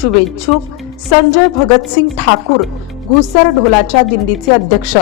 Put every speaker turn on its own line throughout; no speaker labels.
शुभेच्छुक संजय भगतसिंग ठाकूर घुसर ढोलाच्या दिंडीचे अध्यक्ष.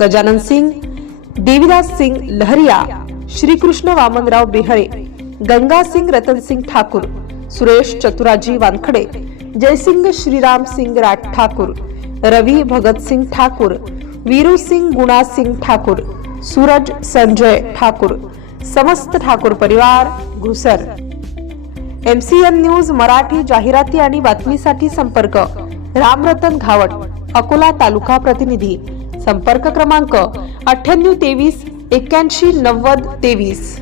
गजानन सिंग देविदास सिंग लहरिया श्रीकृष्ण वामनराव बेहळे गंगा सिंग रतन सिंग ठाकूर सुरेश चतुराजी वानखडे जयसिंग श्रीराम सिंग राठ ठाकूर रवी भगत सिंग ठाकूर वीरू सिंग गुणा सिंग ठाकूर सूरज संजय ठाकूर समस्त ठाकूर परिवार Ghusar. M C N news Marathi जाहिराती आणि बातमीसाठी संपर्क. रामरतन घावट अकोला तालुका प्रतिनिधी. संपर्क क्रमांक अठ्ठ्याण्णव तेवीस एक्क्याऐंशी नव्वद तेवीस.